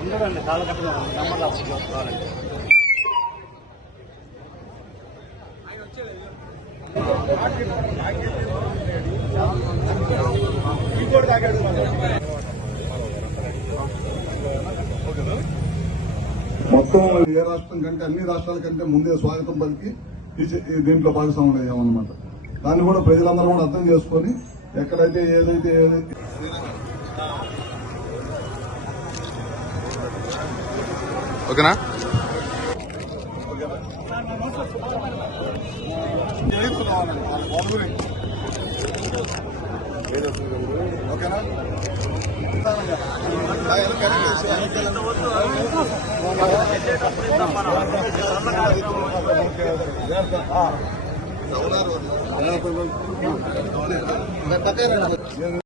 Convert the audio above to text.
ఉండదండి కాళ్ళ కట్టడం నెమ్మది చూసుకోవాలండి తాగాడు. మొత్తం ఏ రాష్ట్రం కంటే అన్ని రాష్ట్రాల కంటే ముందే స్వాగతం పలికి దీంట్లో భాగస్వాములు అయ్యామన్నమాట దాన్ని కూడా ప్రజలందరూ కూడా అర్థం చేసుకొని ఎక్కడైతే ఏదైతే ఏదైతే ఓకేనా? ఓకేనా? చేసేటప్పుడు ఇద్దాం మనం పక్కన